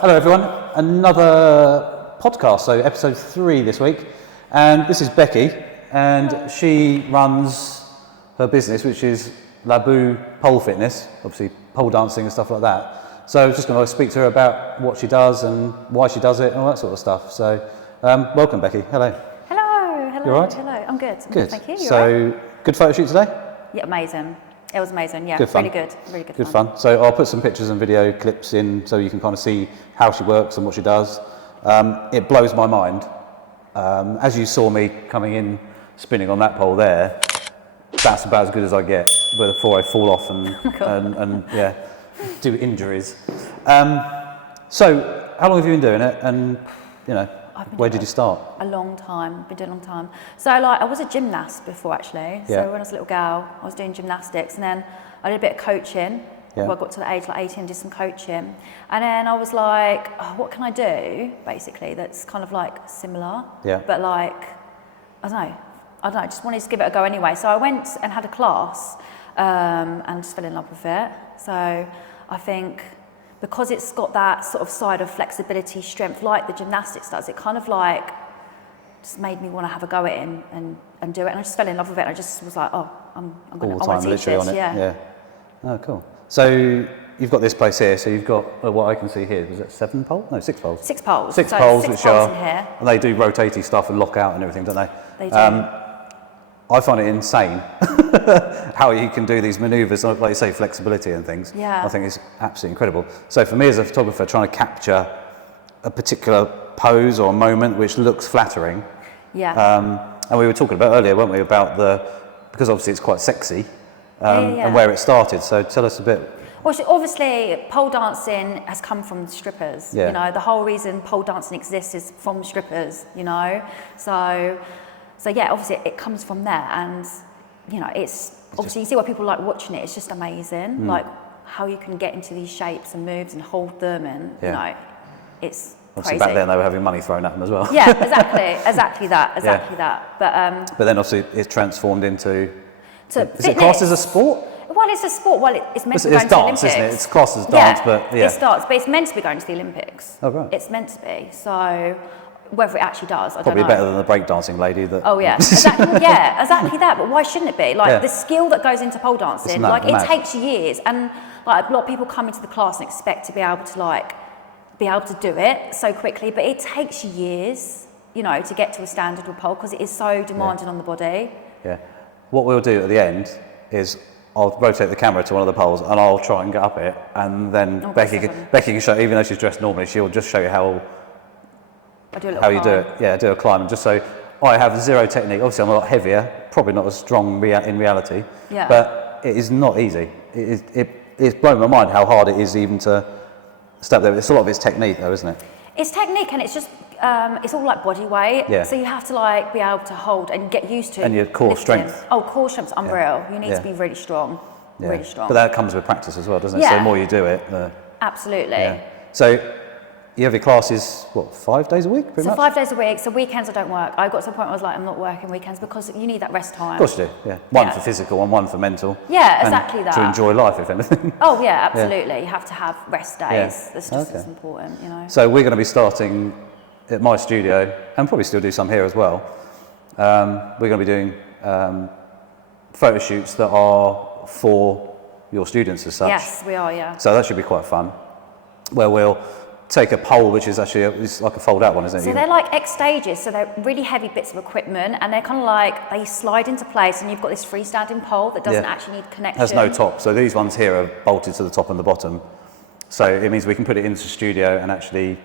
hello everyone. Another podcast, so episode 3 this week. And this is Becky, and she runs her business, which is Laboo Pole Fitness, obviously pole dancing and stuff like that. So I was just going to speak to her about what she does and why she does it and all that sort of stuff. So welcome, Becky. Hello. Hello. You all right? Hello. I'm good. Good. Thank you. So good photo shoot today? Yeah, amazing. It was amazing. Yeah, good fun. Really good. Good fun. So I'll put some pictures and video clips in so you can kind of see how she works and what she does. It blows my mind. As you saw me coming in, spinning on that pole there, that's about as good as I get before I fall off and yeah, do injuries. So how long have you been doing it? And you know, where did you start? A long time. Been doing a long time. So I was a gymnast before actually. So when I was a little girl, I was doing gymnastics, and then I did a bit of coaching. Yeah. Well, I got to the age like 18, did some coaching, and then I was like, oh, what can I do basically that's kind of like similar? Yeah. But like, I don't know. I just wanted to give it a go anyway. So I went and had a class, and just fell in love with it. So I think, because it's got that sort of side of flexibility, strength, like the gymnastics does, it kind of like just made me want to have a go at it and do it. And I just fell in love with it. And I just was like, oh, I'm going to teach this. Yeah. Oh, cool. So you've got this place here. So you've got what I can see here. Was it 7 poles? No, 6 poles. 6 poles. Six poles, in which here. are, and they do rotating stuff and lock out and everything, don't they? They do. I find it insane how you can do these manoeuvres, like you say, flexibility and things. Yeah. I think it's absolutely incredible. So for me as a photographer, trying to capture a particular pose or a moment which looks flattering. Yeah. And we were talking about earlier, weren't we, about because obviously it's quite sexy, and where it started. So tell us a bit. Well, obviously, pole dancing has come from strippers. Yeah. You know, the whole reason pole dancing exists is from strippers. You know, so yeah, obviously it comes from there, and you know, it's obviously you see why people like watching it. It's just amazing, like how you can get into these shapes and moves and hold them, and you know, it's obviously crazy. back then they were having money thrown at them as well. Yeah, exactly that. But then obviously it's transformed into. Is it classed as a sport? Well, it's a sport. Well, it's meant to be going dance, to the Olympics. Isn't it? It's classed as dance, but yeah. It's dance, but it's meant to be going to the Olympics. Oh, right. It's meant to be. So whether it actually does, I Probably don't know. better than the breakdancing lady that. Oh yeah, exactly. Yeah, exactly that. But why shouldn't it be? Like the skill that goes into pole dancing, like it takes years, and like a lot of people come into the class and expect to be able to do it so quickly, but it takes years, you know, to get to a standard with pole because it is so demanding on the body. Yeah. What we'll do at the end is I'll rotate the camera to one of the poles and I'll try and get up it, and then Becky can show, even though she's dressed normally, she'll just show you how you do it. Yeah, do a climb. And just so I have zero technique. Obviously, I'm a lot heavier, probably not as strong in reality, but it is not easy. It's blown my mind how hard it is even to step there. It's a lot of it's technique, though, isn't it? It's technique, and it's just it's all like body weight. Yeah. So you have to like be able to hold and get used to. And your core lifting. strength. Oh, core strength's unreal. You need to be really strong. Yeah. Really strong. But that comes with practice as well, doesn't it? Yeah. So the more you do it, Absolutely. Yeah. So you have your classes, 5 days a week, pretty much? 5 days a week. So weekends I don't work. I got to the point where I was like, I'm not working weekends because you need that rest time. Of course you do, yeah. One for physical and one for mental. Yeah, exactly that. To enjoy life, if anything. Oh yeah, absolutely. You have to have rest days. Yeah. That's just as important, you know. So we're going to be starting at my studio, and probably still do some here as well. We're going to be doing photo shoots that are for your students as such. Yes, we are, yeah. So that should be quite fun, where we'll take a pole, which is actually it's like a fold-out one, isn't it? So they're like X stages, so they're really heavy bits of equipment, and they're kind of like, they slide into place, and you've got this freestanding pole that doesn't actually need connection. Has no top, so these ones here are bolted to the top and the bottom. So it means we can put it into the studio and actually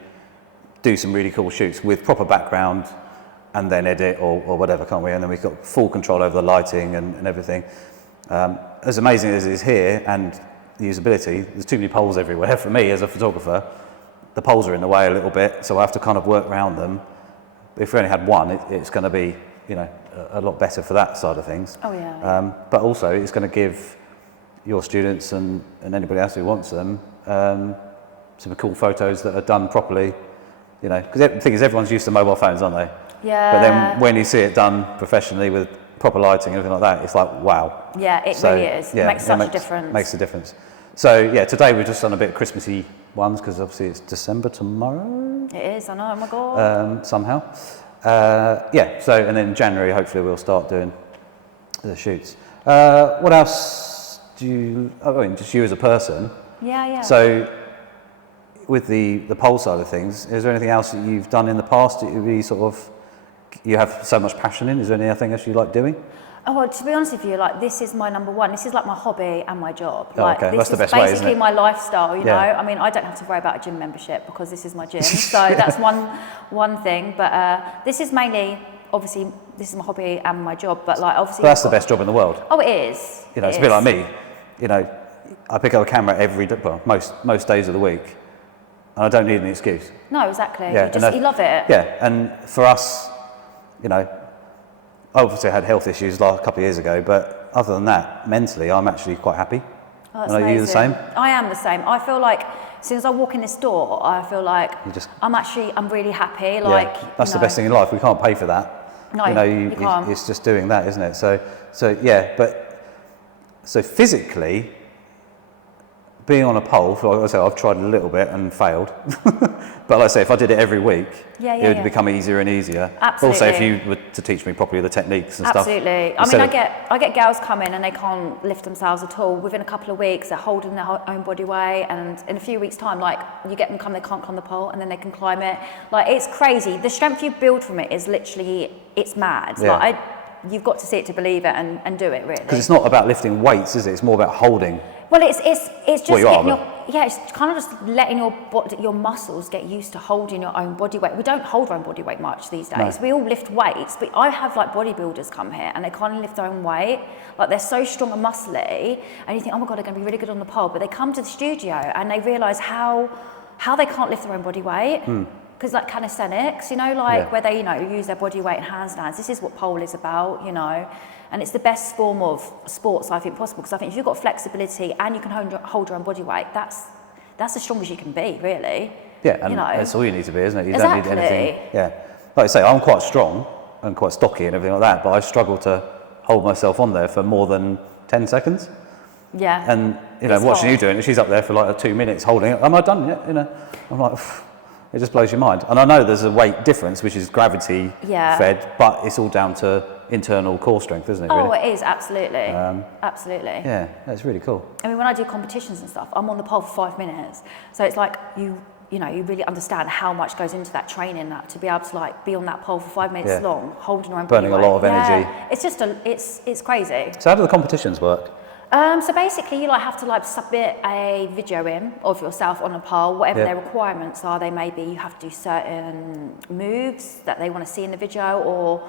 do some really cool shoots with proper background, and then edit or whatever, can't we? And then we've got full control over the lighting and everything. As amazing as it is here, and the usability, there's too many poles everywhere for me as a photographer. The poles are in the way a little bit, so I have to kind of work around them. If we only had one, it's going to be, you know, a lot better for that side of things. Oh yeah. But also, it's going to give your students and anybody else who wants them some cool photos that are done properly. You know, because the thing is, everyone's used to mobile phones, aren't they? Yeah. But then when you see it done professionally with proper lighting and everything like that, it's like wow. Yeah, it really is. It makes such a difference. Makes a difference. So yeah, today we've just done a bit of Christmassy ones because obviously it's December tomorrow. It is, I know, oh my God. Somehow. Yeah, so, and then in January, hopefully we'll start doing the shoots. What else do you, I mean, just you as a person. Yeah. So, with the pole side of things, is there anything else that you've done in the past that you really sort of, you have so much passion in? Is there anything else you like doing? Oh, well, to be honest with you, like, this is my number one. This is like my hobby and my job. Oh, like, okay. this That's the is best way, isn't basically it? my lifestyle, you Yeah. know? I mean, I don't have to worry about a gym membership because this is my gym. So that's one thing. But this is mainly, obviously, this is my hobby and my job. But like, obviously, But that's the best job in the world. Oh, it is. You know, it's a bit like me. You know, I pick up a camera every day, well, most days of the week, and I don't need an excuse. No, exactly. Yeah, You love it. Yeah, and for us, you know, I obviously had health issues a couple of years ago, but other than that, mentally, I'm actually quite happy. Oh, that's Are you the same? I am the same. I feel like as soon as I walk in this door, I feel like I'm really happy. Like, yeah, that's the best thing in life. We can't pay for that. No, you know, you can't. It's just doing that, isn't it? So yeah, so physically, being on a pole, like I said, I've tried a little bit and failed. But like I say, if I did it every week, it would become easier and easier. Absolutely. Also, if you were to teach me properly the techniques and stuff. Absolutely. I mean, I get girls come in and they can't lift themselves at all. Within a couple of weeks, they're holding their own body weight, and in a few weeks' time, like, you get them come, they can't climb the pole, and then they can climb it. Like, it's crazy. The strength you build from it is literally, it's mad. Yeah. Like, you've got to see it to believe it and do it, really. Because it's not about lifting weights, is it? It's more about holding. Well, it's just Well, it's kind of just letting your muscles get used to holding your own body weight. We don't hold our own body weight much these days. No. We all lift weights, but I have like bodybuilders come here and they can't lift their own weight. Like, they're so strong and muscly, and you think, oh my God, they're going to be really good on the pole. But they come to the studio and they realise how they can't lift their own body weight. Because like calisthenics, you know, like where they, you know, use their body weight and handstands. This is what pole is about, you know. And it's the best form of sports, I think, possible. Because I think if you've got flexibility and you can hold your own body weight, that's as strong as you can be, really. Yeah, and you know? that's all you need to be, isn't it? You Exactly. don't need anything. Yeah. Like I say, I'm quite strong and quite stocky and everything like that, but I struggle to hold myself on there for more than 10 seconds. Yeah. And, you know, It's watching hard. you doing it, she's up there for like 2 minutes holding it. Am I done yet? You know, I'm like, it just blows your mind. And I know there's a weight difference, which is gravity fed, but it's all down to internal core strength, isn't it? Oh, really? it is, absolutely. Absolutely. Yeah, that's really cool. I mean, when I do competitions and stuff, I'm on the pole for 5 minutes. So it's like you really understand how much goes into that training, that to be able to like be on that pole for 5 minutes long, holding your own Burning body a lot of weight. energy. Yeah. It's just it's crazy. So how do the competitions work? So basically, you like have to like submit a video in of yourself on a pole, whatever their requirements are. They may be you have to do certain moves that they want to see in the video, or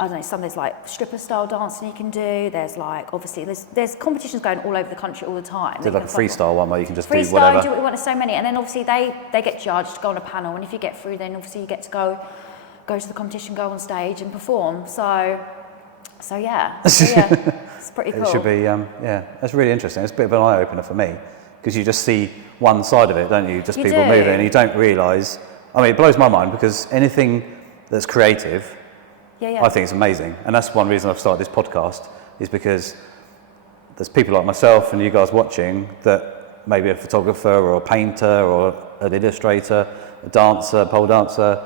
I don't know, some there's like stripper style dancing you can do. There's like, obviously there's competitions going all over the country all the time. Is it like a freestyle one where you can just do Freestyle, whatever? do what you want. So many, and then obviously they get judged, go on a panel, and if you get through, then obviously you get to go to the competition, go on stage and perform. So yeah, it's pretty cool. It should be, that's really interesting. It's a bit of an eye opener for me because you just see one side of it, don't you? Just people moving, and you don't realise. I mean, it blows my mind because anything that's creative, I think it's amazing, and that's one reason I've started this podcast is because there's people like myself and you guys watching that maybe a photographer or a painter or an illustrator, a dancer, pole dancer,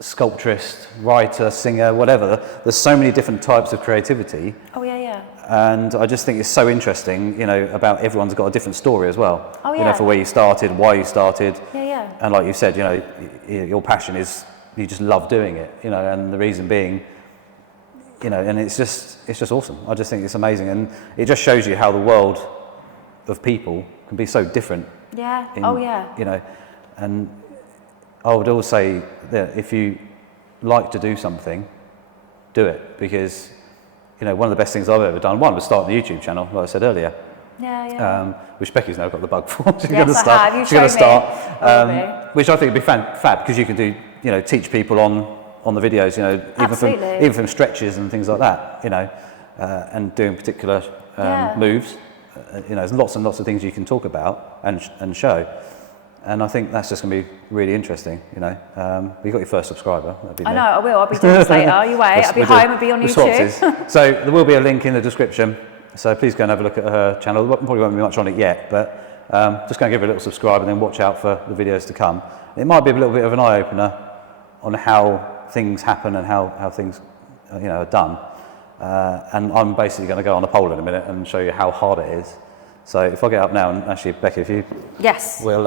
sculptrist, writer, singer, whatever. There's so many different types of creativity. Oh yeah. And I just think it's so interesting, you know, about everyone's got a different story as well. Oh yeah. You know, for where you started, why you started. Yeah. And like you said, you know, your passion is you just love doing it, you know, and the reason being, you know, and it's just awesome. I just think it's amazing, and it just shows you how the world of people can be so different. Yeah. You know, and I would always say that if you like to do something, do it, because, you know, one of the best things I've ever done, one was start the YouTube channel, like I said earlier. Yeah. Which Becky's now got the bug for. She's Yes, going to I start. have. You She's going to showed start. me. Which I think would be fab because you can do, you know, teach people on the videos, you know, even from stretches and things like that, you know, and doing particular moves. You know, there's lots and lots of things you can talk about and show. And I think that's just going to be really interesting, you know. You got your first subscriber. That'd be I me. know, I will. I'll be doing this later. You wait. I'll be home and be on YouTube. So there will be a link in the description. So please go and have a look at her channel. There probably won't be much on it yet, but just going to give it a little subscribe and then watch out for the videos to come. It might be a little bit of an eye-opener on how things happen and how things are done. And I'm basically going to go on a pole in a minute and show you how hard it is. So if I get up now, and actually, Becky, if you will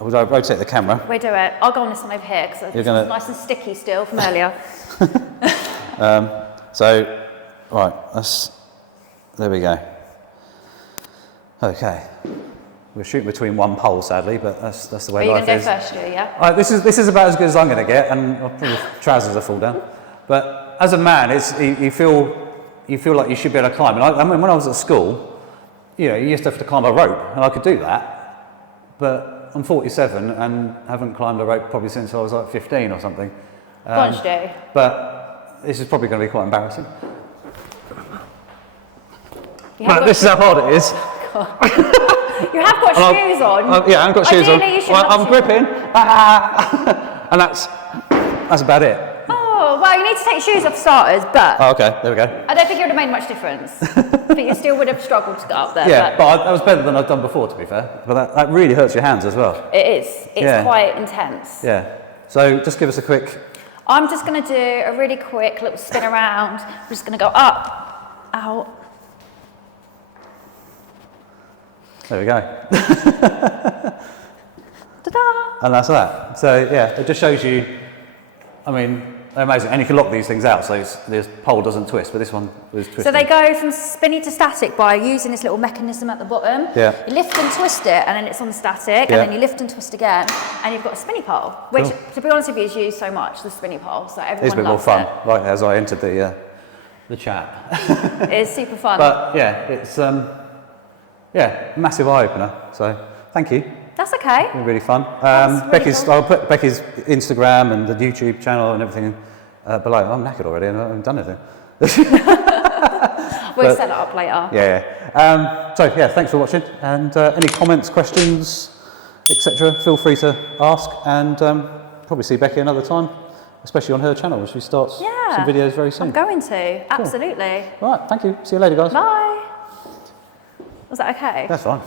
rotate the camera. We do it. I'll go on this one over here because it's nice and sticky still from earlier. There we go. Okay. We're shooting between one pole, sadly, but that's the way life is. Are you going to go first, Stu, yeah? This is about as good as I'm going to get, and probably trousers will fall down. But as a man, you feel like you should be able to climb. And I mean, when I was at school, you used to have to climb a rope, and I could do that. But I'm 47 and haven't climbed a rope probably since I was like 15 or something. Go on, Stu. But this is probably going to be quite embarrassing. This is how hard it is. You have got shoes on. Yeah, I've got shoes on. I'm gripping. And that's about it. Oh, well, you need to take shoes off starters, but... Oh, okay, there we go. I don't think it would have made much difference. But you still would have struggled to get up there. Yeah, but that was better than I've done before, to be fair. But that really hurts your hands as well. It is. It's quite intense. Yeah. So just give us a quick... I'm just going to do a really quick little spin around. I'm just going to go up, out. There we go. Ta-da! And that's that. So yeah, it just shows you, I mean, they're amazing. And you can lock these things out so this pole doesn't twist, but this one is twisting. So they go from spinny to static by using this little mechanism at the bottom. Yeah. You lift and twist it, and then it's on static, and then you lift and twist again, and you've got a spinny pole, which, to be honest with you, is used so much, the spinny pole, so everyone loves it. It's a bit more fun, right as I entered the chat. It is super fun. But yeah, it's massive eye-opener, so thank you. That's okay. It's been really fun. Really cool. I'll put Becky's Instagram and the YouTube channel and everything below. I'm knackered already and I haven't done anything. We'll set it up later. Yeah. So yeah, thanks for watching. And any comments, questions, etc., feel free to ask. And probably see Becky another time, especially on her channel as she starts some videos very soon. I'm going to, absolutely. Cool. All right, thank you. See you later, guys. Bye. Was that okay? That's fine.